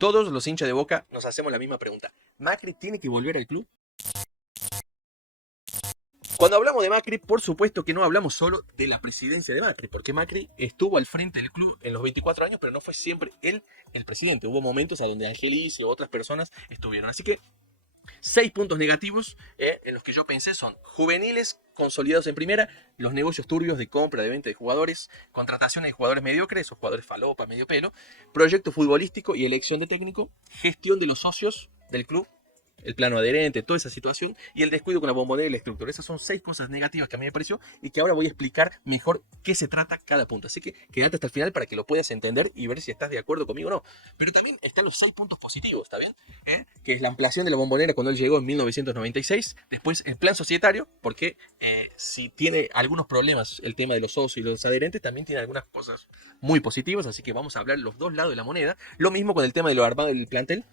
Todos los hinchas de Boca nos hacemos la misma pregunta. ¿Macri tiene que volver al club? Cuando hablamos de Macri, por supuesto que no hablamos solo de la presidencia de Macri, porque Macri estuvo al frente del club en los 24 años, pero no fue siempre él el presidente. Hubo momentos a donde Angelis y otras personas estuvieron. Así que 6 puntos negativos en los que yo pensé son juveniles consolidados en primera, los negocios turbios de compra, de venta de jugadores, contrataciones de jugadores mediocres o jugadores falopa, medio pelo, proyecto futbolístico y elección de técnico, gestión de los socios del club, el plano adherente, toda esa situación y el descuido con la bombonera y la estructura. Esas son 6 cosas negativas que a mí me pareció y que ahora voy a explicar mejor qué se trata cada punto. Así que quédate hasta el final para que lo puedas entender y ver si estás de acuerdo conmigo o no. Pero también están los 6 puntos positivos, ¿está bien? Que es la ampliación de la bombonera cuando él llegó en 1996. Después el plan societario, porque si tiene algunos problemas el tema de los socios y los adherentes, también tiene algunas cosas muy positivas. Así que vamos a hablar los dos lados de la moneda. Lo mismo con el tema de lo armado del plantel,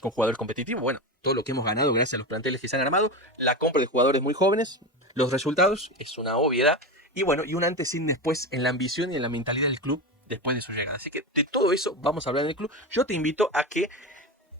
con jugadores competitivos. Bueno, todo lo que hemos ganado gracias a los planteles que se han armado, la compra de jugadores muy jóvenes, los resultados, es una obviedad, y bueno, y un antes y un después en la ambición y en la mentalidad del club después de su llegada. Así que de todo eso vamos a hablar en el club. Yo te invito a que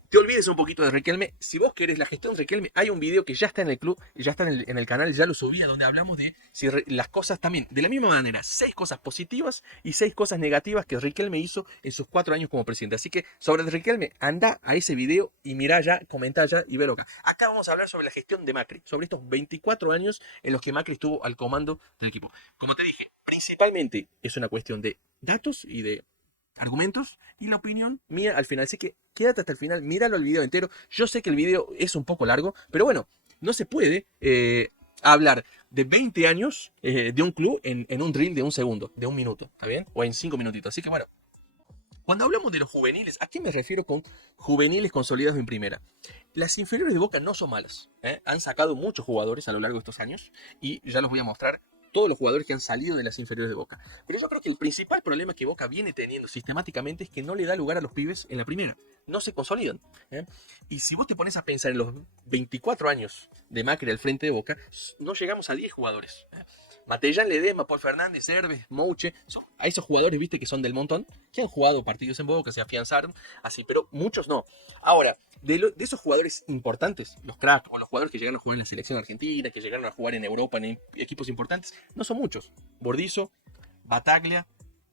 te olvides un poquito de Riquelme. Si vos querés la gestión de Riquelme, hay un video que ya está en el club, ya está en el canal, ya lo subí, donde hablamos de si las cosas también, de la misma manera, 6 cosas positivas y 6 cosas negativas que Riquelme hizo en sus 4 años como presidente. Así que sobre Riquelme, anda a ese video y mirá ya, comentá ya y velo acá. Acá vamos a hablar sobre la gestión de Macri, sobre estos 24 años en los que Macri estuvo al comando del equipo. Como te dije, principalmente es una cuestión de datos y de argumentos y la opinión mía al final. Así que quédate hasta el final, míralo el video entero. Yo sé que el video es un poco largo, pero bueno, no se puede hablar de 20 años de un club en un reel de un segundo, de un minuto, ¿está bien? O en 5 minutitos. Así que bueno, cuando hablamos de los juveniles, ¿a qué me refiero con juveniles consolidados en primera? Las inferiores de Boca no son malas. Han sacado muchos jugadores a lo largo de estos años y ya los voy a mostrar todos los jugadores que han salido de las inferiores de Boca. Pero yo creo que el principal problema que Boca viene teniendo sistemáticamente es que no le da lugar a los pibes en la primera. No se consolidan. Y si vos te pones a pensar en los 24 años de Macri al frente de Boca, no llegamos a 10 jugadores. Matellán, Ledesma, Paul Fernández, Herbes, Mouche, a esos jugadores, viste, que son del montón, que han jugado partidos en Boca, se afianzaron, así, pero muchos no. Ahora, de esos jugadores importantes, los cracks o los jugadores que llegaron a jugar en la selección argentina, que llegaron a jugar en Europa en equipos importantes, no son muchos. Bordizo, Bataglia,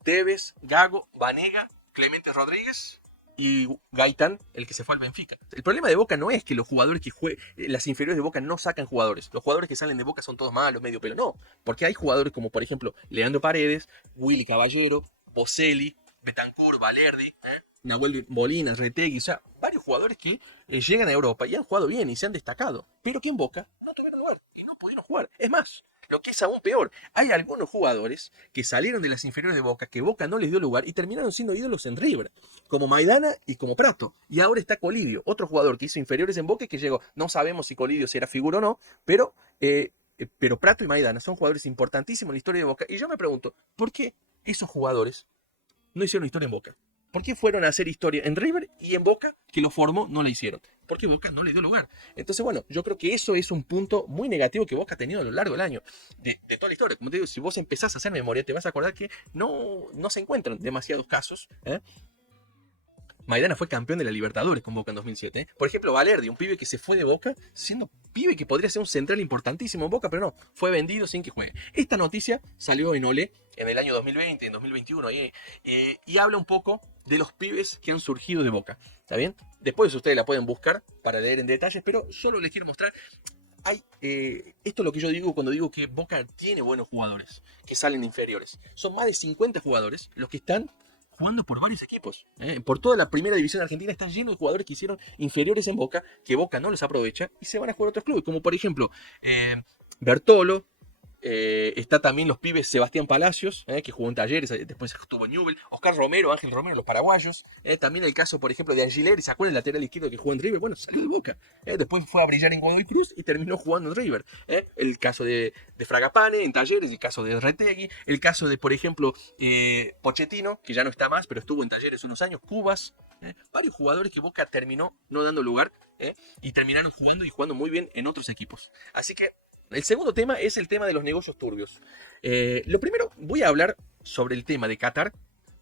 Tevez, Gago, Vanega, Clemente Rodríguez y Gaitán, el que se fue al Benfica. El problema de Boca no es que los jugadores que juegan, las inferiores de Boca no sacan jugadores. Los jugadores que salen de Boca son todos malos, medio pelo. No, porque hay jugadores como por ejemplo Leandro Paredes, Willy Caballero, Boselli, Betancur, Valerdi, Nahuel Molina, Retegui, o sea, varios jugadores que llegan a Europa y han jugado bien y se han destacado, pero que en Boca no tuvieron lugar y no pudieron jugar. Es más, lo que es aún peor, hay algunos jugadores que salieron de las inferiores de Boca, que Boca no les dio lugar y terminaron siendo ídolos en River, como Maidana y como Prato. Y ahora está Colidio, otro jugador que hizo inferiores en Boca y que llegó. No sabemos si Colidio será figura o no, pero Prato y Maidana son jugadores importantísimos en la historia de Boca. Y yo me pregunto, ¿por qué esos jugadores no hicieron historia en Boca? ¿Por qué fueron a hacer historia en River y en Boca, que lo formó, no la hicieron? Porque Boca no le dio lugar. Entonces, bueno, yo creo que eso es un punto muy negativo que Boca ha tenido a lo largo del año, de toda la historia. Como te digo, si vos empezás a hacer memoria, te vas a acordar que no se encuentran demasiados casos. Maidana fue campeón de la Libertadores con Boca en 2007. Por ejemplo, Valerdi, un pibe que se fue de Boca, siendo pibe que podría ser un central importantísimo en Boca, pero no, fue vendido sin que juegue. Esta noticia salió en Olé en el año 2020, en 2021, y habla un poco de los pibes que han surgido de Boca. ¿Está bien? Después ustedes la pueden buscar para leer en detalles, pero solo les quiero mostrar. Esto es lo que yo digo cuando digo que Boca tiene buenos jugadores que salen inferiores. Son más de 50 jugadores los que están jugando por varios equipos. Por toda la primera división argentina están llenos de jugadores que hicieron inferiores en Boca, que Boca no los aprovecha y se van a jugar a otros clubes, como por ejemplo Bertolo. Está también los pibes Sebastián Palacios, que jugó en Talleres, después estuvo en Newell, Oscar Romero, Ángel Romero, los paraguayos. También el caso, por ejemplo, de Angileri, ¿se acuerdan el lateral izquierdo que jugó en River? Bueno, salió de Boca. Después fue a brillar en Godoy Cruz y terminó jugando en River. El caso de Fragapane en Talleres, el caso de Retegui, el caso de, por ejemplo, Pochettino, que ya no está más, pero estuvo en Talleres unos años, Cubas. Varios jugadores que Boca terminó no dando lugar y terminaron jugando y jugando muy bien en otros equipos. Así que el segundo tema es el tema de los negocios turbios. Lo primero, voy a hablar sobre el tema de Qatar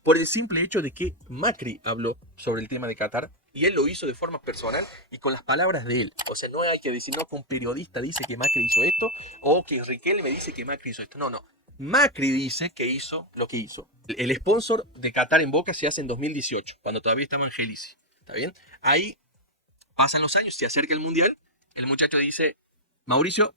por el simple hecho de que Macri habló sobre el tema de Qatar y él lo hizo de forma personal y con las palabras de él. O sea, no hay que decir, no, que un periodista dice que Macri hizo esto o que Riquelme dice que Macri hizo esto. No, no. Macri dice que hizo lo que hizo. El sponsor de Qatar en Boca se hace en 2018, cuando todavía estaba Angelici. ¿Está bien? Ahí pasan los años, se acerca el Mundial, el muchacho dice, Mauricio,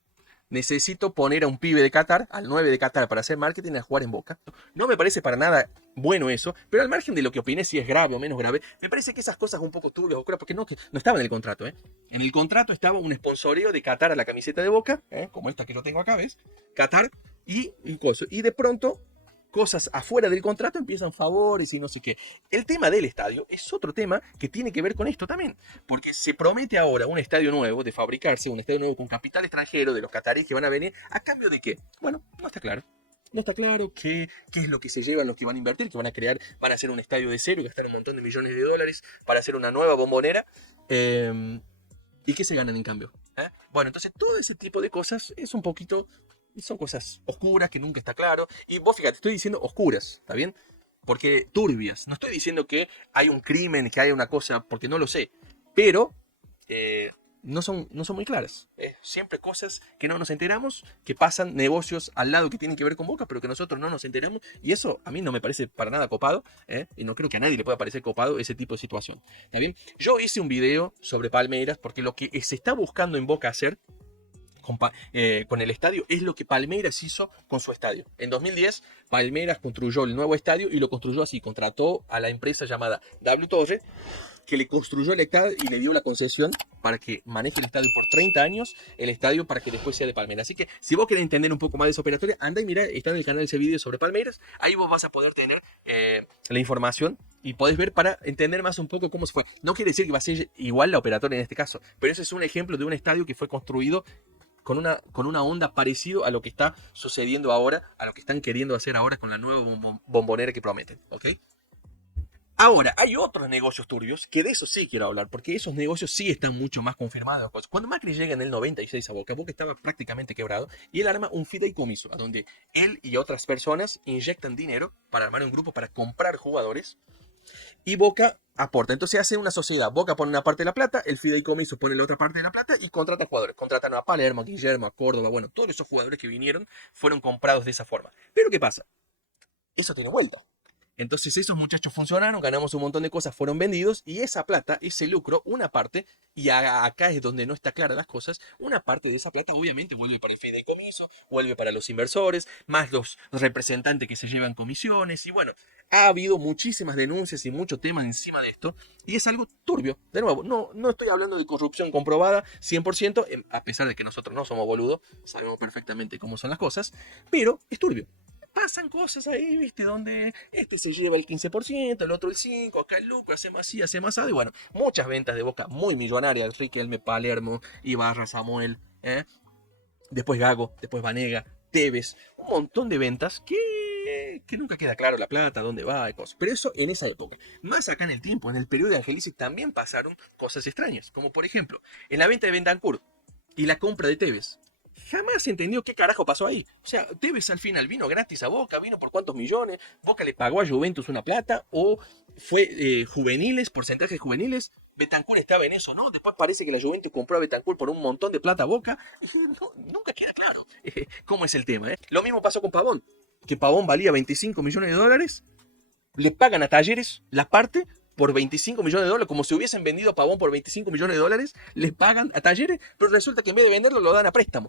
necesito poner a un pibe de Qatar, al 9 de Qatar, para hacer marketing a jugar en Boca. No me parece para nada bueno eso, pero al margen de lo que opine, si es grave o menos grave, me parece que esas cosas un poco turbias, oscuras, porque no estaba en el contrato. En el contrato estaba un sponsoreo de Qatar a la camiseta de Boca, como esta que yo tengo acá, ¿ves? Qatar y de pronto cosas afuera del contrato empiezan favores y no sé qué. El tema del estadio es otro tema que tiene que ver con esto también, porque se promete ahora un estadio nuevo, de fabricarse, un estadio nuevo con capital extranjero, de los cataríes que van a venir, ¿a cambio de qué? Bueno, no está claro. No está claro qué es lo que se llevan los que van a invertir, que van a crear, van a hacer un estadio de cero y gastar un montón de millones de dólares para hacer una nueva bombonera. ¿Y qué se ganan en cambio? Bueno, entonces todo ese tipo de cosas es un poquito... Son cosas oscuras que nunca está claro. Y vos fíjate, estoy diciendo oscuras, ¿está bien? Porque turbias. No estoy diciendo que hay un crimen, que hay una cosa, porque no lo sé. Pero no son muy claras. Siempre cosas que no nos enteramos, que pasan negocios al lado que tienen que ver con Boca, pero que nosotros no nos enteramos. Y eso a mí no me parece para nada copado. Y no creo que a nadie le pueda parecer copado ese tipo de situación. ¿Está bien? Yo hice un video sobre Palmeiras porque lo que se está buscando en Boca hacer con el estadio es lo que Palmeiras hizo con su estadio. En 2010 Palmeiras construyó el nuevo estadio y lo construyó así, contrató a la empresa llamada W Torre, que le construyó el estadio y le dio la concesión para que maneje el estadio por 30 años, el estadio para que después sea de Palmeiras. Así que si vos querés entender un poco más de esa operatoria, anda y mira, está en el canal ese video sobre Palmeiras, ahí vos vas a poder tener la información y podés ver para entender más un poco cómo se fue. No quiere decir que va a ser igual la operatoria en este caso, pero ese es un ejemplo de un estadio que fue construido con una onda parecido a lo que está sucediendo ahora, a lo que están queriendo hacer ahora con la nueva bombonera que prometen, ¿ok? Ahora, hay otros negocios turbios que de eso sí quiero hablar, porque esos negocios sí están mucho más confirmados. Cuando Macri llega en el 96 a Boca, Boca estaba prácticamente quebrado, y él arma un fideicomiso, a donde él y otras personas inyectan dinero para armar un grupo para comprar jugadores, y Boca aporta. Entonces hace una sociedad. Boca pone una parte de la plata, el fideicomiso pone la otra parte de la plata y contrata jugadores. Contratan a Palermo, a Guillermo, a Córdoba. Bueno, todos esos jugadores que vinieron fueron comprados de esa forma. Pero ¿qué pasa? Eso tiene vuelta. Entonces esos muchachos funcionaron, ganamos un montón de cosas, fueron vendidos y esa plata, ese lucro, una parte, y acá es donde no está clara las cosas, una parte de esa plata obviamente vuelve para el fideicomiso, vuelve para los inversores, más los representantes que se llevan comisiones y bueno, ha habido muchísimas denuncias y mucho tema encima de esto y es algo turbio. De nuevo, no estoy hablando de corrupción comprobada 100%, a pesar de que nosotros no somos boludos, sabemos perfectamente cómo son las cosas, pero es turbio. Pasan cosas ahí, ¿viste? Donde este se lleva el 15%, el otro el 5%, acá el lucro, hacemos así, hacemos así. Y bueno, muchas ventas de Boca muy millonarias. Riquelme, Palermo, Ibarra, Samuel, después Gago, después Vanega, Tevez. Un montón de ventas que nunca queda claro la plata, dónde va y cosas. Pero eso en esa época. Más acá en el tiempo, en el periodo de Angelici, también pasaron cosas extrañas. Como por ejemplo, en la venta de Bentancur y la compra de Tevez. Jamás se entendió qué carajo pasó ahí. O sea, Tevez al final vino gratis a Boca, vino por cuántos millones, Boca le pagó a Juventus una plata, o fue juveniles, porcentajes juveniles, Bentancur estaba en eso, ¿no? Después parece que la Juventus compró a Bentancur por un montón de plata a Boca, y nunca queda claro cómo es el tema. Lo mismo pasó con Pavón, que Pavón valía 25 millones de dólares, le pagan a Talleres la parte por 25 millones de dólares, como si hubiesen vendido a Pavón por 25 millones de dólares, les pagan a Talleres, pero resulta que en vez de venderlo lo dan a préstamo.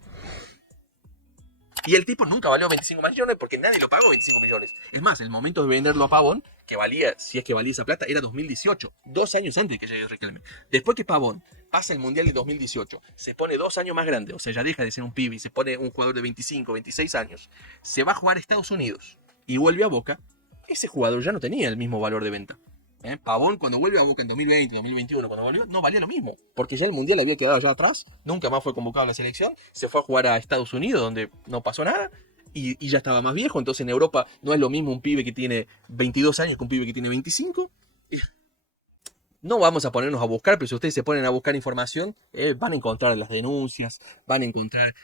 Y el tipo nunca valió 25 millones porque nadie lo pagó 25 millones. Es más, el momento de venderlo a Pavón, que valía, si es que valía esa plata, era 2018, 2 años antes de que llegue Riquelme. Después que Pavón pasa el Mundial de 2018, se pone 2 años más grande, o sea, ya deja de ser un pibe y se pone un jugador de 25, 26 años, se va a jugar a Estados Unidos y vuelve a Boca, ese jugador ya no tenía el mismo valor de venta. Pavón cuando vuelve a Boca en 2020, 2021, cuando volvió, no valía lo mismo, porque ya el Mundial había quedado allá atrás, nunca más fue convocado a la selección, se fue a jugar a Estados Unidos donde no pasó nada, y ya estaba más viejo, entonces en Europa no es lo mismo un pibe que tiene 22 años que un pibe que tiene 25. No vamos a ponernos a buscar, pero si ustedes se ponen a buscar información, van a encontrar las denuncias, van a encontrar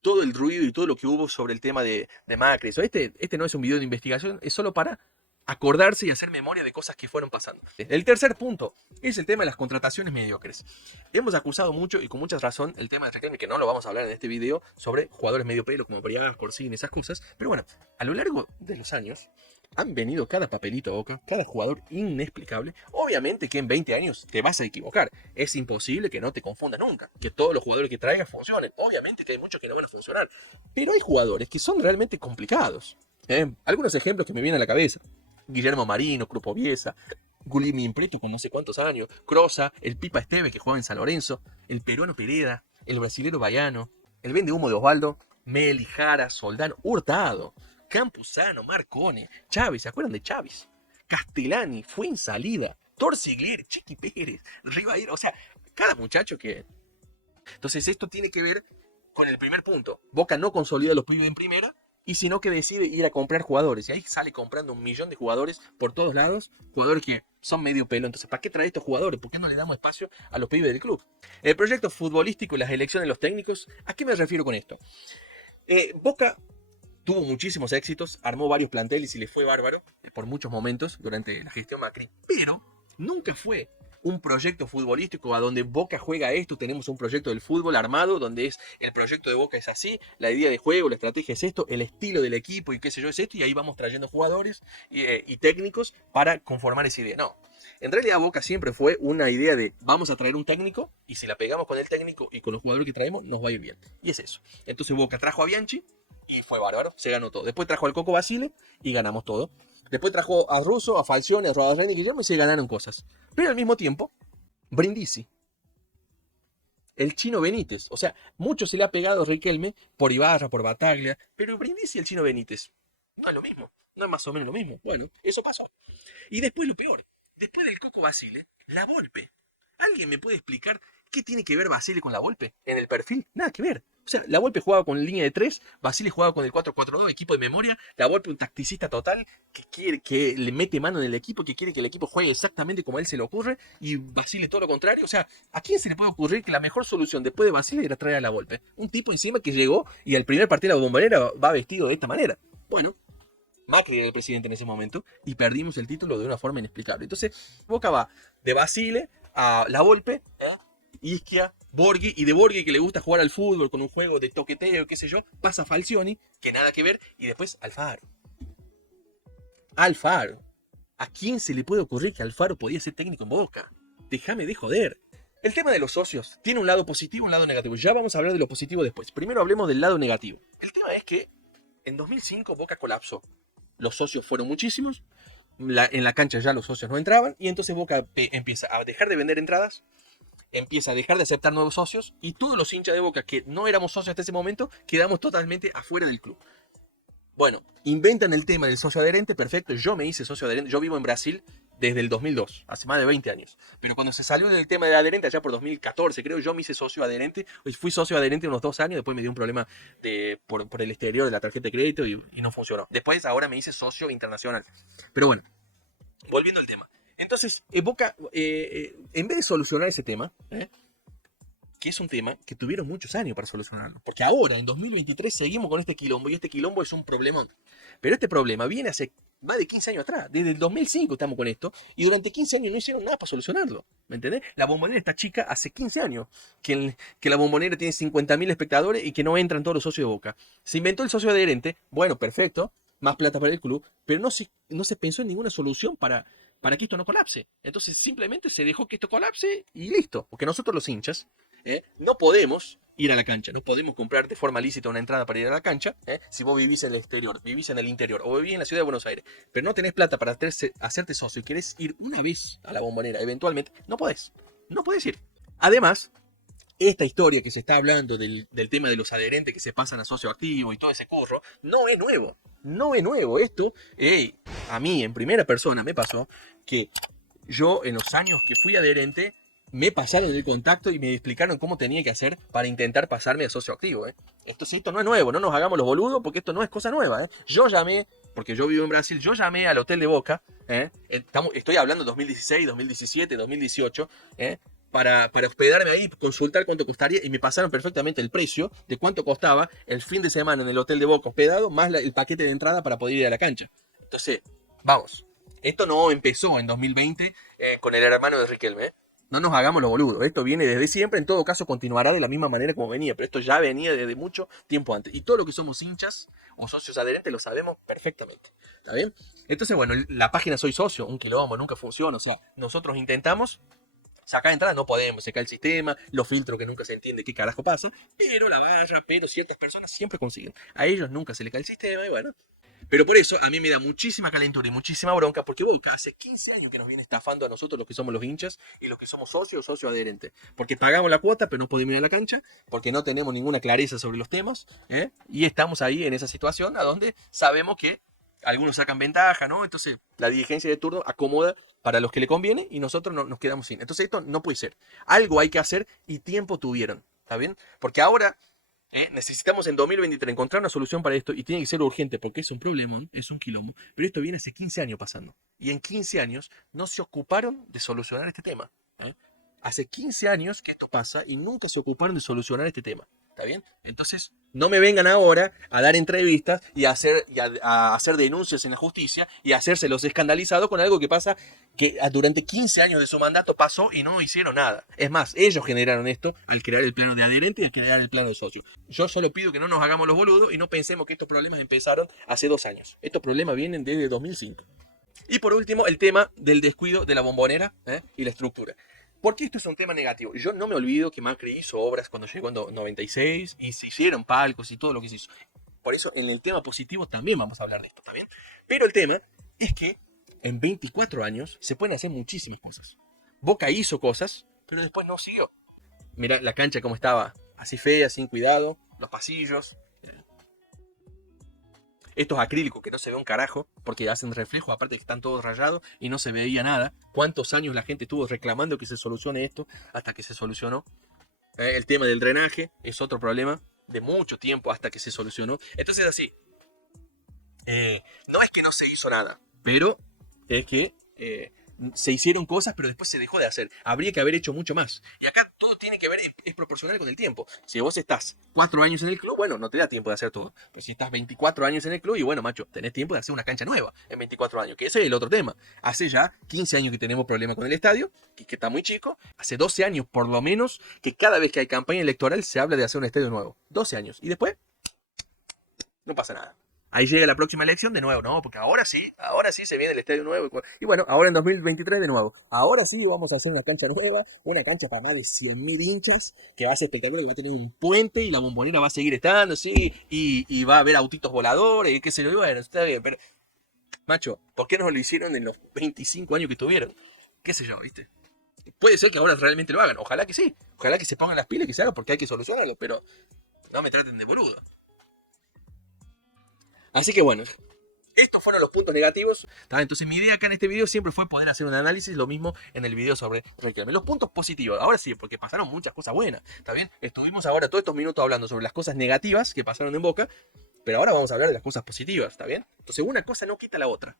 todo el ruido y todo lo que hubo sobre el tema de Macri. Este no es un video de investigación, es solo para acordarse y hacer memoria de cosas que fueron pasando. El tercer punto es el tema de las contrataciones mediocres. Hemos acusado mucho y con mucha razón el tema de Riquelme, que no lo vamos a hablar en este video, sobre jugadores medio pelo como Briagaz, Corsini, esas cosas. Pero bueno, a lo largo de los años han venido cada papelito a Boca, cada jugador inexplicable. Obviamente que en 20 años te vas a equivocar. Es imposible que no te confundas nunca, que todos los jugadores que traigas funcionen. Obviamente que hay muchos que no van a funcionar, pero hay jugadores que son realmente complicados. Algunos ejemplos que me vienen a la cabeza: Guillermo Marino, Crupo Biesa, Gulimi Impreto con no sé cuántos años, Crosa, el Pipa Esteve que juega en San Lorenzo, el peruano Pereda, el brasilero Baiano, el vende humo de Osvaldo, Meli, Jara, Soldano, Hurtado, Campuzano, Marcone, Chávez, ¿se acuerdan de Chávez? Castellani, Fuensalida, Torciglieri, Chiqui Pérez, Rivadeiro, o sea, cada muchacho que... Entonces esto tiene que ver con el primer punto. Boca no consolida a los pibes en primera, y sino que decide ir a comprar jugadores. Y ahí sale comprando 1 millón de jugadores por todos lados. Jugadores que son medio pelo. Entonces, ¿para qué traer estos jugadores? ¿Por qué no le damos espacio a los pibes del club? El proyecto futbolístico y las elecciones de los técnicos, ¿a qué me refiero con esto? Boca tuvo muchísimos éxitos, armó varios planteles y le fue bárbaro por muchos momentos durante la gestión Macri. Pero nunca fue un proyecto futbolístico a donde Boca juega esto, tenemos un proyecto del fútbol armado, donde es el proyecto de Boca es así, la idea de juego, la estrategia es esto, el estilo del equipo y qué sé yo es esto, y ahí vamos trayendo jugadores y técnicos para conformar esa idea. No, en realidad Boca siempre fue una idea de vamos a traer un técnico y si la pegamos con el técnico y con los jugadores que traemos nos va a ir bien. Y es eso. Entonces Boca trajo a Bianchi y fue bárbaro, se ganó todo. Después trajo al Coco Basile y ganamos todo. Después trajo a Russo, a Falcione, a Rodríguez y Guillermo y se ganaron cosas. Pero al mismo tiempo, Brindisi, el Chino Benítez, o sea, mucho se le ha pegado a Riquelme por Ibarra, por Bataglia, pero Brindisi y el Chino Benítez no es lo mismo, no es más o menos lo mismo. Bueno, eso pasó. Y después lo peor, después del Coco Basile, la Volpe. ¿Alguien me puede explicar qué tiene que ver Basile con la Volpe en el perfil? Nada que ver. O sea, la Volpe jugaba con línea de 3, Basile jugaba con el 4-4-2, equipo de memoria. La Volpe un tacticista total que quiere, que le mete mano en el equipo, que quiere que el equipo juegue exactamente como a él se le ocurre. Y Basile todo lo contrario. O sea, ¿a quién se le puede ocurrir que la mejor solución después de Basile era traer a la Volpe? Un tipo encima que llegó y al primer partido de la Bombonera va vestido de esta manera. Bueno, Macri era el presidente en ese momento y perdimos el título de una forma inexplicable. Entonces, Boca va de Basile a la Volpe, Ischia, Borghi, y de Borghi, que le gusta jugar al fútbol con un juego de toqueteo, qué sé yo, pasa a Falcioni, que nada que ver, y después Alfaro. Alfaro. ¿A quién se le puede ocurrir que Alfaro podía ser técnico en Boca? Déjame de joder. El tema de los socios tiene un lado positivo y un lado negativo. Ya vamos a hablar de lo positivo después. Primero hablemos del lado negativo. El tema es que en 2005 Boca colapsó. Los socios fueron muchísimos. En la cancha ya los socios no entraban. Y entonces Boca empieza a dejar de vender entradas. Empieza a dejar de aceptar nuevos socios. Y todos los hinchas de Boca que no éramos socios hasta ese momento quedamos totalmente afuera del club. Bueno, inventan el tema del socio adherente. Perfecto, yo me hice socio adherente. Yo vivo en Brasil desde el 2002, hace más de 20 años. Pero cuando se salió del tema de adherente, allá por 2014, creo, yo me hice socio adherente. Fui socio adherente unos 2 años, después me dio un problema por el exterior de la tarjeta de crédito y no funcionó. Después, ahora me hice socio internacional. Pero bueno, volviendo al tema. Entonces, Boca, en vez de solucionar ese tema, que es un tema que tuvieron muchos años para solucionarlo. Porque ahora, en 2023, seguimos con este quilombo, y este quilombo es un problemón. Pero este problema viene hace más de 15 años atrás. Desde el 2005 estamos con esto, y durante 15 años no hicieron nada para solucionarlo. ¿Me entendés? La Bombonera está chica hace 15 años, que la Bombonera tiene 50.000 espectadores y que no entran todos los socios de Boca. Se inventó el socio adherente, bueno, perfecto, más plata para el club, pero no se pensó en ninguna solución para que esto no colapse. Entonces simplemente se dejó que esto colapse y listo. Porque nosotros los hinchas no podemos ir a la cancha, no podemos comprar de forma lícita una entrada para ir a la cancha, si vos vivís en el exterior, vivís en el interior o vivís en la ciudad de Buenos Aires, pero no tenés plata para hacerte socio y querés ir una vez a la Bombonera, eventualmente, no podés ir. Además, esta historia que se está hablando del tema de los adherentes que se pasan a socio activo y todo ese curro, no es nuevo. Esto, a mí en primera persona me pasó que yo en los años que fui adherente, me pasaron el contacto y me explicaron cómo tenía que hacer para intentar pasarme a socio activo. Esto no es nuevo, no nos hagamos los boludos porque esto no es cosa nueva. Yo llamé, porque yo vivo en Brasil, yo llamé al hotel de Boca, estoy hablando de 2016, 2017, 2018, para hospedarme ahí, consultar cuánto costaría, y me pasaron perfectamente el precio de cuánto costaba el fin de semana en el hotel de Boca hospedado, más el paquete de entrada para poder ir a la cancha. Entonces, vamos. Esto no empezó en 2020 con el hermano de Riquelme, ¿eh? No nos hagamos los boludos. Esto viene desde siempre. En todo caso, continuará de la misma manera como venía. Pero esto ya venía desde mucho tiempo antes. Y todo lo que somos hinchas o socios adherentes lo sabemos perfectamente. ¿Está bien? Entonces, bueno, la página Soy Socio, un quilombo, nunca funciona. O sea, nosotros intentamos sacar entrada, no podemos, se cae el sistema, los filtros que nunca se entiende qué carajo pasa, pero la valla, pero ciertas personas siempre consiguen. A ellos nunca se les cae el sistema y bueno. Pero por eso a mí me da muchísima calentura y muchísima bronca porque Boca hace 15 años que nos viene estafando a nosotros los que somos los hinchas y los que somos socios o socios adherentes. Porque pagamos la cuota pero no podemos ir a la cancha, porque no tenemos ninguna clareza sobre los temas, ¿eh? Y estamos ahí en esa situación a donde sabemos que algunos sacan ventaja, ¿no? Entonces la dirigencia de turno acomoda para los que le conviene y nosotros nos quedamos sin. Entonces esto no puede ser. Algo hay que hacer y tiempo tuvieron, ¿está bien? Porque ahora necesitamos en 2023 encontrar una solución para esto y tiene que ser urgente porque es un problemón, es un quilombo, pero esto viene hace 15 años pasando. Y en 15 años no se ocuparon de solucionar este tema. ¿Eh? Hace 15 años que esto pasa y nunca se ocuparon de solucionar este tema. ¿Está bien? Entonces, no me vengan ahora a dar entrevistas y a hacer denuncias en la justicia y a hacerse los escandalizados con algo que pasa que durante 15 años de su mandato pasó y no hicieron nada. Es más, ellos generaron esto al crear el plano de adherente y al crear el plano de socio. Yo solo pido que no nos hagamos los boludos y no pensemos que estos problemas empezaron hace 2 años. Estos problemas vienen desde 2005. Y por último, el tema del descuido de la bombonera y la estructura. Porque esto es un tema negativo. Yo no me olvido que Macri hizo obras cuando llegó en 96 y se hicieron palcos y todo lo que se hizo. Por eso en el tema positivo también vamos a hablar de esto, ¿está bien? Pero el tema es que en 24 años se pueden hacer muchísimas cosas. Boca hizo cosas, pero después no siguió. Mira la cancha como estaba, así fea, sin cuidado, los pasillos. Estos acrílicos que no se ve un carajo, porque hacen reflejo, aparte que están todos rayados y no se veía nada. ¿Cuántos años la gente estuvo reclamando que se solucione esto hasta que se solucionó? El tema del drenaje es otro problema de mucho tiempo hasta que se solucionó. Entonces así, no es que no se hizo nada, pero es que se hicieron cosas, pero después se dejó de hacer. Habría que haber hecho mucho más. Y acá todo tiene que ver, es proporcional con el tiempo. Si vos estás 4 años en el club, bueno, no te da tiempo de hacer todo. Pero si estás 24 años en el club, y bueno, macho, tenés tiempo de hacer una cancha nueva en 24 años, que ese es el otro tema. Hace ya 15 años que tenemos problemas con el estadio, que está muy chico. Hace 12 años, por lo menos, que cada vez que hay campaña electoral se habla de hacer un estadio nuevo. 12 años. Y después, no pasa nada. Ahí llega la próxima elección de nuevo, ¿no? Porque ahora sí se viene el estadio nuevo. Y bueno, ahora en 2023 de nuevo. Ahora sí vamos a hacer una cancha nueva, una cancha para más de 100.000 hinchas, que va a ser espectacular, que va a tener un puente y la bombonera va a seguir estando, sí, y va a haber autitos voladores, y qué sé yo, y bueno, está bien, pero, macho, ¿por qué no lo hicieron en los 25 años que tuvieron? ¿Qué sé yo, viste? Puede ser que ahora realmente lo hagan, ojalá que sí, ojalá que se pongan las pilas y que se haga porque hay que solucionarlo, pero no me traten de boludo. Así que bueno, estos fueron los puntos negativos. Entonces mi idea acá en este video siempre fue poder hacer un análisis, lo mismo en el video sobre Riquelme. Los puntos positivos, ahora sí, porque pasaron muchas cosas buenas, ¿está bien? Estuvimos ahora todos estos minutos hablando sobre las cosas negativas que pasaron en Boca, pero ahora vamos a hablar de las cosas positivas, ¿está bien? Entonces una cosa no quita la otra.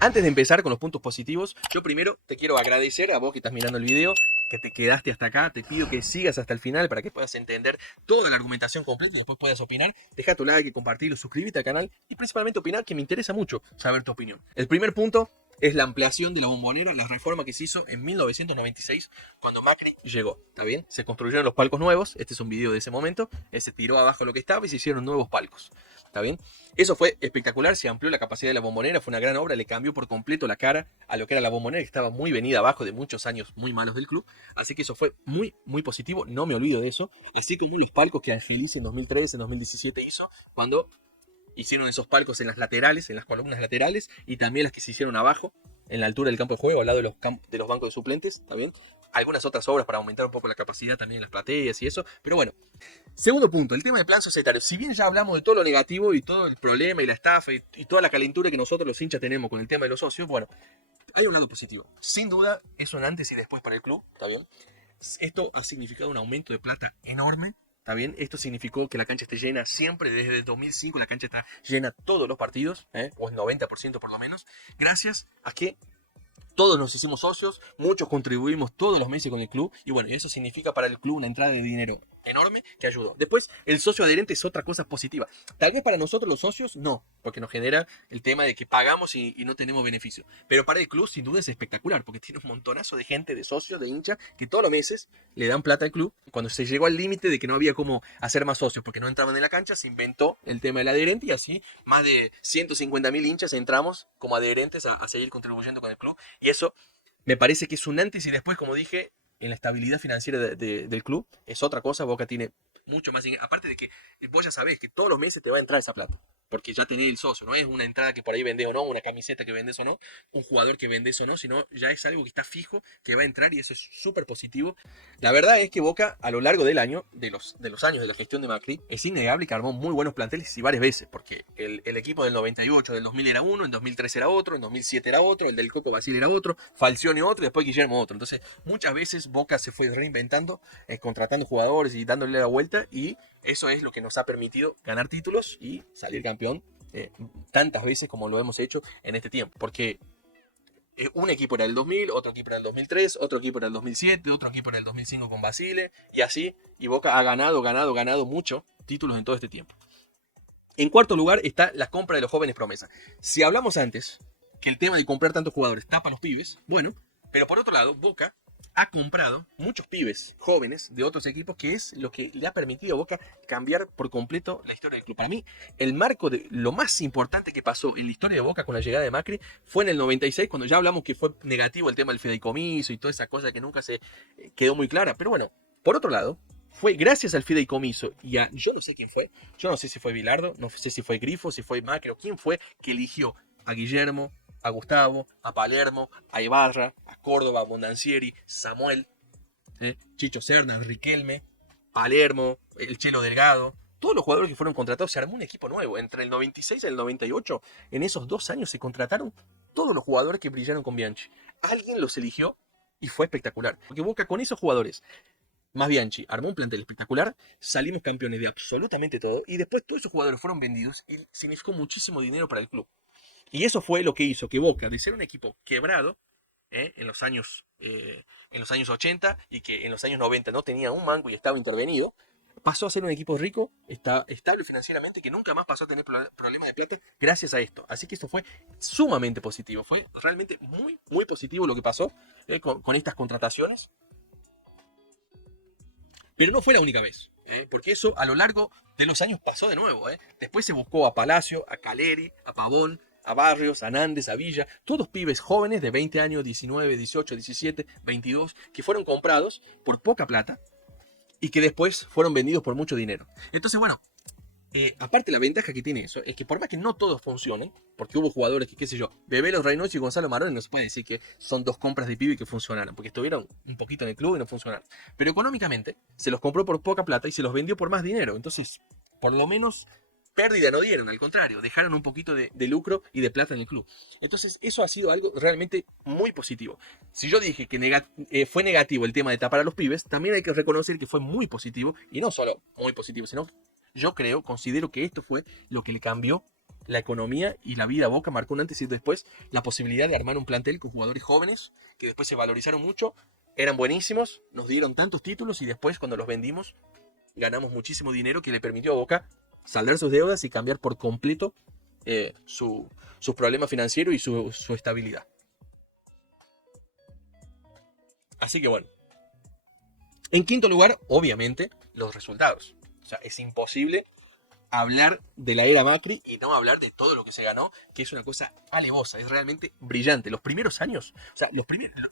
Antes de empezar con los puntos positivos, yo primero te quiero agradecer a vos que estás mirando el video, que te quedaste hasta acá. Te pido que sigas hasta el final para que puedas entender toda la argumentación completa y después puedas opinar. Deja tu like, compartirlo, suscríbete al canal y principalmente opinar, que me interesa mucho saber tu opinión. El primer punto es la ampliación de la bombonera, la reforma que se hizo en 1996 cuando Macri llegó, ¿está bien? Se construyeron los palcos nuevos, este es un video de ese momento, se tiró abajo lo que estaba y se hicieron nuevos palcos, ¿está bien? Eso fue espectacular, se amplió la capacidad de la bombonera, fue una gran obra, le cambió por completo la cara a lo que era la bombonera, que estaba muy venida abajo de muchos años muy malos del club, así que eso fue muy, muy positivo, no me olvido de eso, así como los palcos que Angelici en 2013, en 2017 hizo, cuando hicieron esos palcos en las laterales, en las columnas laterales, y también las que se hicieron abajo, en la altura del campo de juego, al lado de los bancos de suplentes, también. Algunas otras obras para aumentar un poco la capacidad también en las plateas y eso, pero bueno. Segundo punto, el tema del plan societario. Si bien ya hablamos de todo lo negativo y todo el problema y la estafa y toda la calentura que nosotros los hinchas tenemos con el tema de los socios, bueno, hay un lado positivo. Sin duda, es un antes y después para el club, ¿está bien? Esto ha significado un aumento de plata enorme. ¿Está bien? Esto significó que la cancha esté llena siempre. Desde el 2005 la cancha está llena todos los partidos, o el 90% por lo menos, gracias a que todos nos hicimos socios, muchos contribuimos todos los meses con el club, y bueno, eso significa para el club una entrada de dinero enorme que ayudó. Después, el socio adherente es otra cosa positiva. Tal vez para nosotros los socios no, porque nos genera el tema de que pagamos y no tenemos beneficio. Pero para el club sin duda es espectacular, porque tiene un montonazo de gente, de socios, de hinchas, que todos los meses le dan plata al club. Cuando se llegó al límite de que no había cómo hacer más socios porque no entraban en la cancha, se inventó el tema del adherente y así más de 150.000 hinchas entramos como adherentes a seguir contribuyendo con el club. Y eso me parece que es un antes y después, como dije, en la estabilidad financiera del club. Es otra cosa, Boca tiene mucho más. Aparte de que vos ya sabés que todos los meses te va a entrar esa plata. Porque ya tenés el socio, no es una entrada que por ahí vendés o no, una camiseta que vendés o no, un jugador que vendés o no, sino ya es algo que está fijo, que va a entrar y eso es súper positivo. La verdad es que Boca, a lo largo del año, de los años de la gestión de Macri, es innegable que armó muy buenos planteles y varias veces, porque el equipo del 98, del 2000 era uno, en 2003 era otro, en 2007 era otro, el del Coco Basile era otro, Falcioni otro y después Guillermo otro. Entonces, muchas veces Boca se fue reinventando, contratando jugadores y dándole la vuelta y eso es lo que nos ha permitido ganar títulos y salir campeón tantas veces como lo hemos hecho en este tiempo. Porque un equipo era el 2000, otro equipo era el 2003, otro equipo era el 2007, otro equipo era el 2005 con Basile y así. Y Boca ha ganado mucho títulos en todo este tiempo. En cuarto lugar está la compra de los jóvenes promesas. Si hablamos antes que el tema de comprar tantos jugadores tapa a los pibes, bueno, pero por otro lado, Boca ha comprado muchos pibes jóvenes de otros equipos, que es lo que le ha permitido a Boca cambiar por completo la historia del club. Para mí, el marco de lo más importante que pasó en la historia de Boca con la llegada de Macri fue en el 96, cuando ya hablamos que fue negativo el tema del fideicomiso y toda esa cosa que nunca se quedó muy clara. Pero bueno, por otro lado, fue gracias al fideicomiso y a, yo no sé quién fue, yo no sé si fue Bilardo, no sé si fue Grifo, si fue Macri o quién fue que eligió a Guillermo, a Gustavo, a Palermo, a Ibarra, a Córdoba, a Bondancieri, Samuel, Chicho Serna, Riquelme, Palermo, el Chelo Delgado. Todos los jugadores que fueron contratados, se armó un equipo nuevo. Entre el 96 y el 98, en esos 2 años se contrataron todos los jugadores que brillaron con Bianchi. Alguien los eligió y fue espectacular. Porque Boca con esos jugadores, más Bianchi, armó un plantel espectacular, salimos campeones de absolutamente todo y después todos esos jugadores fueron vendidos y significó muchísimo dinero para el club. Y eso fue lo que hizo que Boca, de ser un equipo quebrado en los años 80 y que en los años 90 no tenía un mango y estaba intervenido, pasó a ser un equipo rico, estable financieramente, que nunca más pasó a tener problemas de plata gracias a esto. Así que esto fue sumamente positivo, fue realmente muy, muy positivo lo que pasó con estas contrataciones. Pero no fue la única vez, porque eso a lo largo de los años pasó de nuevo. Después se buscó a Palacio, a Caleri, a Pavón, a Barrios, a Nández, a Villa, todos pibes jóvenes de 20 años, 19, 18, 17, 22, que fueron comprados por poca plata y que después fueron vendidos por mucho dinero. Entonces, bueno, aparte la ventaja que tiene eso es que por más que no todos funcionen, porque hubo jugadores que, qué sé yo, Bebelo Reynoso y Gonzalo Maroni, no se puede decir que son 2 compras de pibe que funcionaron, porque estuvieron un poquito en el club y no funcionaron. Pero económicamente se los compró por poca plata y se los vendió por más dinero. Entonces, por lo menos pérdida no dieron, al contrario, dejaron un poquito de lucro y de plata en el club. Entonces, eso ha sido algo realmente muy positivo. Si yo dije que fue negativo el tema de tapar a los pibes, también hay que reconocer que fue muy positivo, y no solo muy positivo, sino yo considero que esto fue lo que le cambió la economía y la vida a Boca, marcó un antes y después, la posibilidad de armar un plantel con jugadores jóvenes que después se valorizaron mucho, eran buenísimos, nos dieron tantos títulos y después cuando los vendimos ganamos muchísimo dinero que le permitió a Boca saldar sus deudas y cambiar por completo sus problemas financieros y su estabilidad. Así que bueno. En quinto lugar, obviamente, los resultados. O sea, es imposible hablar de la era Macri y no hablar de todo lo que se ganó, que es una cosa alevosa, es realmente brillante. Los primeros años, o sea,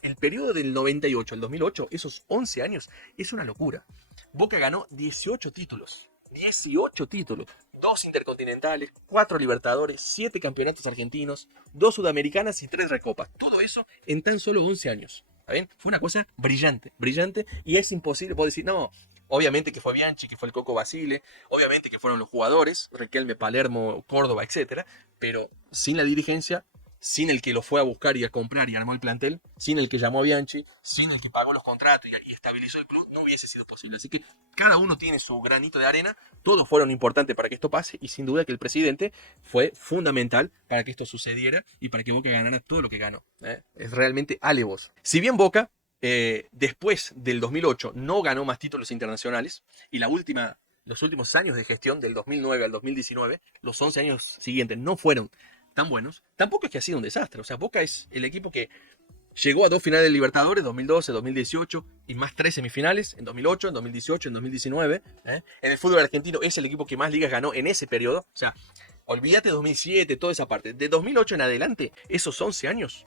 el periodo del 98 al 2008, esos 11 años, es una locura. Boca ganó 18 títulos, 18 títulos, 2 intercontinentales, 4 Libertadores, 7 campeonatos argentinos, 2 sudamericanas y 3 recopas. Todo eso en tan solo 11 años. ¿Está bien? Fue una cosa brillante, brillante, y es imposible, puedo decir, no, obviamente que fue Bianchi, que fue el Coco Basile, obviamente que fueron los jugadores, Riquelme, Palermo, Córdoba, etc. Pero sin la dirigencia, sin el que lo fue a buscar y a comprar y armó el plantel, sin el que llamó a Bianchi, sin el que pagó los contratos y estabilizó el club, no hubiese sido posible. Así que cada uno tiene su granito de arena, todos fueron importantes para que esto pase y sin duda que el presidente fue fundamental para que esto sucediera y para que Boca ganara todo lo que ganó. Es realmente alevoso. Si bien Boca Después del 2008 no ganó más títulos internacionales y los últimos años de gestión, del 2009 al 2019, los 11 años siguientes no fueron tan buenos. Tampoco es que ha sido un desastre. O sea, Boca es el equipo que llegó a 2 finales de Libertadores, 2012, 2018, y más 3 semifinales, en 2008, en 2018, en 2019. En el fútbol argentino es el equipo que más ligas ganó en ese periodo. O sea, olvídate 2007, toda esa parte. De 2008 en adelante, esos 11 años,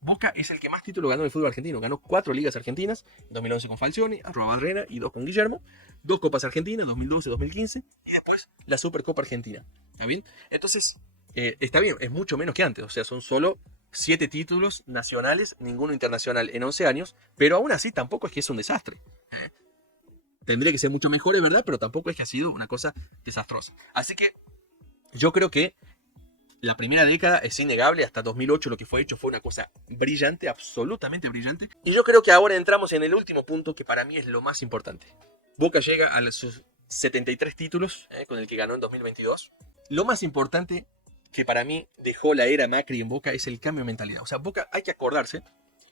Boca es el que más títulos ganó en el fútbol argentino. Ganó 4 ligas argentinas, 2011 con Falcioni, Arroba Barrera y 2 con Guillermo. 2 Copas Argentinas, 2012, 2015. Y después la Supercopa Argentina. ¿Está bien? Entonces, está bien, es mucho menos que antes. O sea, son solo 7 títulos nacionales, ninguno internacional en 11 años. Pero aún así tampoco es que es un desastre. Tendría que ser mucho mejor, es verdad, pero tampoco es que ha sido una cosa desastrosa. Así que yo creo que la primera década es innegable, hasta 2008 lo que fue hecho fue una cosa brillante, absolutamente brillante. Y yo creo que ahora entramos en el último punto que para mí es lo más importante. Boca llega a sus 73 títulos, con el que ganó en 2022. Lo más importante que para mí dejó la era Macri en Boca es el cambio de mentalidad. O sea, Boca, hay que acordarse,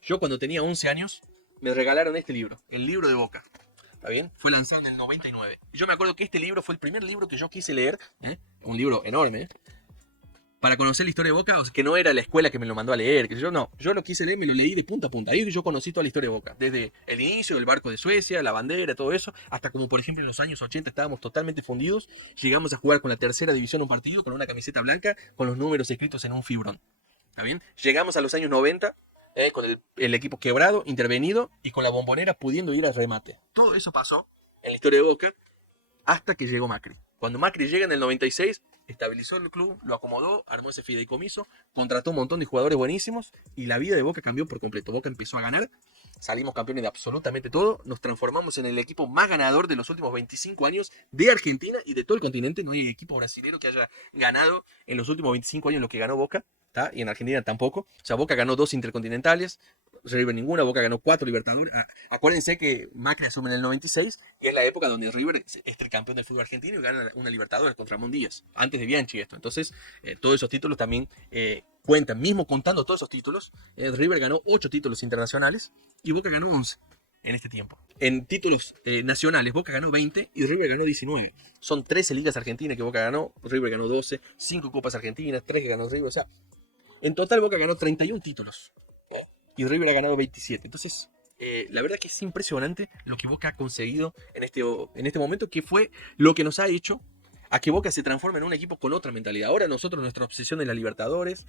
yo cuando tenía 11 años me regalaron este libro, el libro de Boca. ¿Está bien? Fue lanzado en el 99. Y yo me acuerdo que este libro fue el primer libro que yo quise leer, un libro enorme, para conocer la historia de Boca, o sea, que no era la escuela que me lo mandó a leer, que yo no, yo lo quise leer, me lo leí de punta a punta. Ahí yo conocí toda la historia de Boca, desde el inicio del barco de Suecia, la bandera, todo eso, hasta como por ejemplo en los años 80 estábamos totalmente fundidos, llegamos a jugar con la tercera división un partido, con una camiseta blanca, con los números escritos en un fibrón. ¿Está bien? Llegamos a los años 90, con el equipo quebrado, intervenido, y con la Bombonera pudiendo ir al remate. Todo eso pasó en la historia de Boca, hasta que llegó Macri. Cuando Macri llega en el 96, estabilizó el club, lo acomodó, armó ese fideicomiso, contrató un montón de jugadores buenísimos y la vida de Boca cambió por completo. Boca empezó a ganar, salimos campeones de absolutamente todo, nos transformamos en el equipo más ganador de los últimos 25 años de Argentina y de todo el continente. No hay equipo brasilero que haya ganado en los últimos 25 años lo que ganó Boca, ¿tá? Y en Argentina tampoco. O sea, Boca ganó 2 intercontinentales, River ninguna, Boca ganó 4 Libertadores. Acuérdense que Macri asume en el 96 y es la época donde River es el campeón del fútbol argentino y gana una Libertadores contra Ramón Díaz, antes de Bianchi esto. Entonces, todos esos títulos también cuentan. Mismo contando todos esos títulos, River ganó 8 títulos internacionales y Boca ganó 11 en este tiempo. En títulos nacionales, Boca ganó 20 y River ganó 19. Son 13 ligas argentinas que Boca ganó, River ganó 12, 5 copas argentinas, 3 que ganó River. O sea, en total Boca ganó 31 títulos y River ha ganado 27. Entonces, la verdad que es impresionante lo que Boca ha conseguido en este momento, que fue lo que nos ha hecho a que Boca se transforme en un equipo con otra mentalidad. Ahora nosotros, nuestra obsesión es la Libertadores,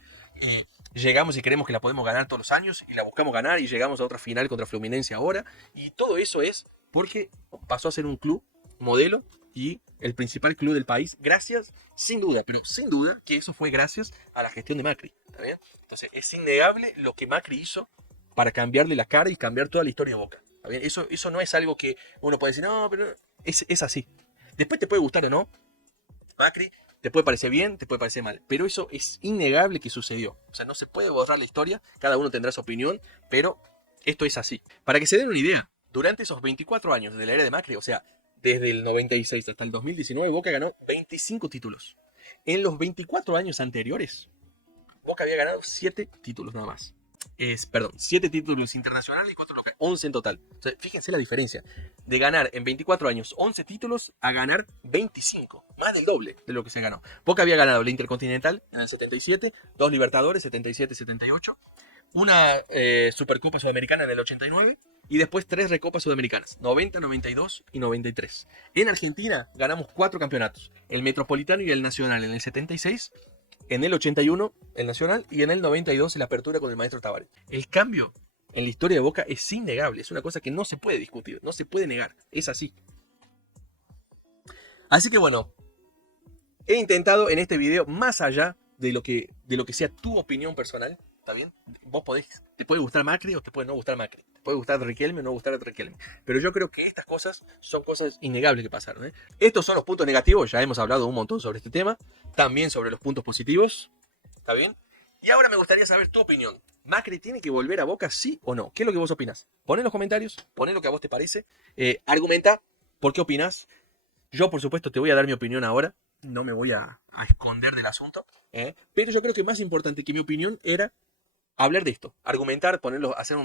llegamos y creemos que la podemos ganar todos los años, y la buscamos ganar, y llegamos a otra final contra Fluminense ahora, y todo eso es porque pasó a ser un club modelo y el principal club del país, gracias, sin duda, pero sin duda que eso fue gracias a la gestión de Macri. ¿Está bien? Entonces es innegable lo que Macri hizo para cambiarle la cara y cambiar toda la historia de Boca. ¿Está bien? Eso no es algo que uno puede decir, no, pero es así. Después te puede gustar o no, Macri, te puede parecer bien, te puede parecer mal, pero eso es innegable que sucedió. O sea, no se puede borrar la historia, cada uno tendrá su opinión, pero esto es así. Para que se den una idea, durante esos 24 años de la era de Macri, o sea, desde el 96 hasta el 2019, Boca ganó 25 títulos. En los 24 años anteriores, Boca había ganado 7 títulos nada más. 7 títulos internacionales y 4 locales, 11 en total. O sea, fíjense la diferencia de ganar en 24 años 11 títulos a ganar 25, más del doble de lo que se ganó. Boca había ganado la Intercontinental en el 77, 2 Libertadores, 77-78, una Supercopa Sudamericana en el 89 y después 3 Recopas Sudamericanas, 90, 92 y 93. En Argentina ganamos 4 campeonatos, el Metropolitano y el Nacional en el 76, en el 81 el Nacional y en el 92 la apertura con el maestro Tavares. El cambio en la historia de Boca es innegable, es una cosa que no se puede discutir, no se puede negar, es así. Así que bueno, he intentado en este video, más allá de lo que sea tu opinión personal, ¿está bien? Te puede gustar Macri o te puede no gustar Macri, te puede gustar Riquelme o no gustar Riquelme, pero yo creo que estas cosas son cosas innegables que pasaron, ¿eh? Estos son los puntos negativos, ya hemos hablado un montón sobre este tema, también sobre los puntos positivos, ¿está bien? Y ahora me gustaría saber tu opinión. ¿Macri tiene que volver a Boca, sí o no? ¿Qué es lo que vos opinás? Poné en los comentarios, poné lo que a vos te parece, argumenta por qué opinás. Yo, por supuesto, te voy a dar mi opinión ahora, no me voy a esconder del asunto, pero yo creo que más importante que mi opinión era hablar de esto, argumentar, ponerlo, hacer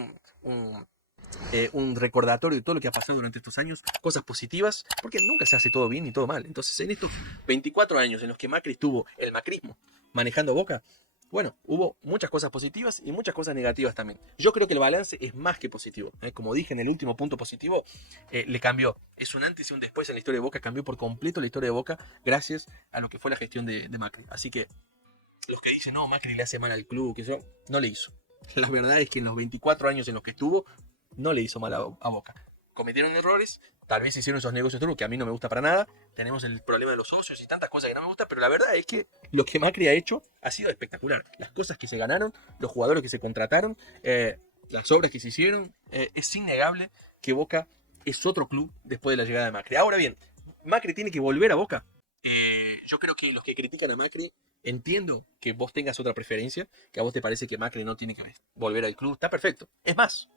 un recordatorio de todo lo que ha pasado durante estos años, cosas positivas, porque nunca se hace todo bien ni todo mal. Entonces, en estos 24 años en los que Macri estuvo el macrismo manejando Boca, bueno, hubo muchas cosas positivas y muchas cosas negativas también. Yo creo que el balance es más que positivo. Como dije en el último punto positivo, le cambió. Es un antes y un después en la historia de Boca. Cambió por completo la historia de Boca gracias a lo que fue la gestión de Macri. Así que los que dicen, no, Macri le hace mal al club, que eso, no le hizo. La verdad es que en los 24 años en los que estuvo, no le hizo mal a Boca. Cometieron errores, tal vez hicieron esos negocios turcos que a mí no me gusta para nada. Tenemos el problema de los socios y tantas cosas que no me gustan, pero la verdad es que lo que Macri ha hecho ha sido espectacular. Las cosas que se ganaron, los jugadores que se contrataron, las obras que se hicieron, es innegable que Boca es otro club después de la llegada de Macri. Ahora bien, Macri tiene que volver a Boca. Yo creo que los que critican a Macri, entiendo que vos tengas otra preferencia, que a vos te parece que Macri no tiene que volver al club, está perfecto. Es más,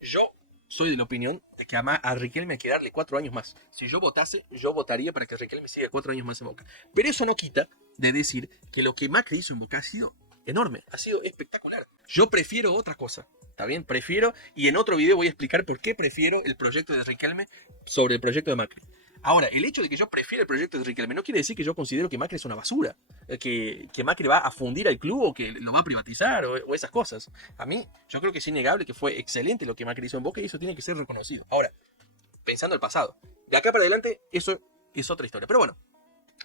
yo soy de la opinión de que a Riquelme hay que darle 4 años más. Si yo votase, yo votaría para que Riquelme siga 4 años más en Boca. Pero eso no quita de decir que lo que Macri hizo en Boca ha sido enorme, ha sido espectacular. Yo prefiero otra cosa, ¿está bien? Prefiero, y en otro video voy a explicar por qué prefiero el proyecto de Riquelme sobre el proyecto de Macri. Ahora, el hecho de que yo prefiera el proyecto de Riquelme no quiere decir que yo considero que Macri es una basura, que Macri va a fundir al club o que lo va a privatizar o esas cosas. A mí, yo creo que es innegable que fue excelente lo que Macri hizo en Boca y eso tiene que ser reconocido. Ahora, pensando el pasado, de acá para adelante, eso es otra historia. Pero bueno,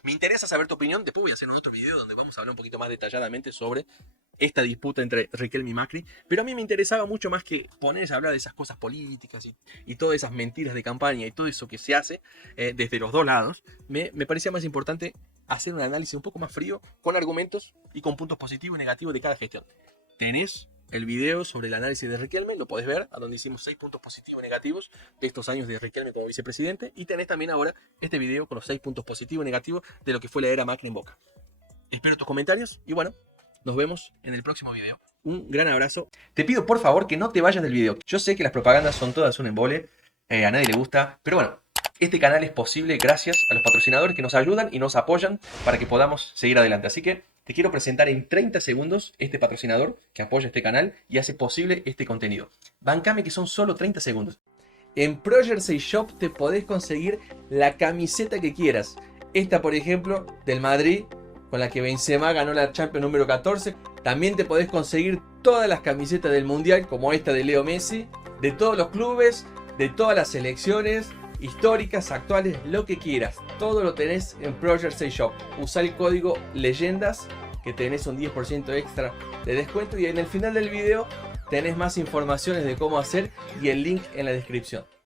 me interesa saber tu opinión. Después voy a hacer un otro video donde vamos a hablar un poquito más detalladamente sobre esta disputa entre Riquelme y Macri. Pero a mí me interesaba mucho más que ponerse a hablar de esas cosas políticas y todas esas mentiras de campaña y todo eso que se hace desde los dos lados. Me parecía más importante hacer un análisis un poco más frío, con argumentos y con puntos positivos y negativos de cada gestión. Tenés el video sobre el análisis de Riquelme, lo podés ver, a donde hicimos 6 puntos positivos y negativos de estos años de Riquelme como vicepresidente. Y tenés también ahora este video con los 6 puntos positivos y negativos de lo que fue la era Macri en Boca. Espero tus comentarios y bueno, nos vemos en el próximo video. Un gran abrazo. Te pido por favor que no te vayas del video. Yo sé que las propagandas son todas un embole, a nadie le gusta, pero bueno, este canal es posible gracias a los patrocinadores que nos ayudan y nos apoyan para que podamos seguir adelante. Así que te quiero presentar en 30 segundos este patrocinador que apoya este canal y hace posible este contenido. Bancame que son solo 30 segundos. En Pro Jersey Shop te podés conseguir la camiseta que quieras. Esta, por ejemplo, del Madrid, con la que Benzema ganó la Champions número 14. También te podés conseguir todas las camisetas del Mundial, como esta de Leo Messi, de todos los clubes, de todas las selecciones, históricas, actuales, lo que quieras. Todo lo tenés en Pro Jersey Shop. Usa el código LEYENDAS, que tenés un 10% extra de descuento. Y en el final del video tenés más informaciones de cómo hacer y el link en la descripción.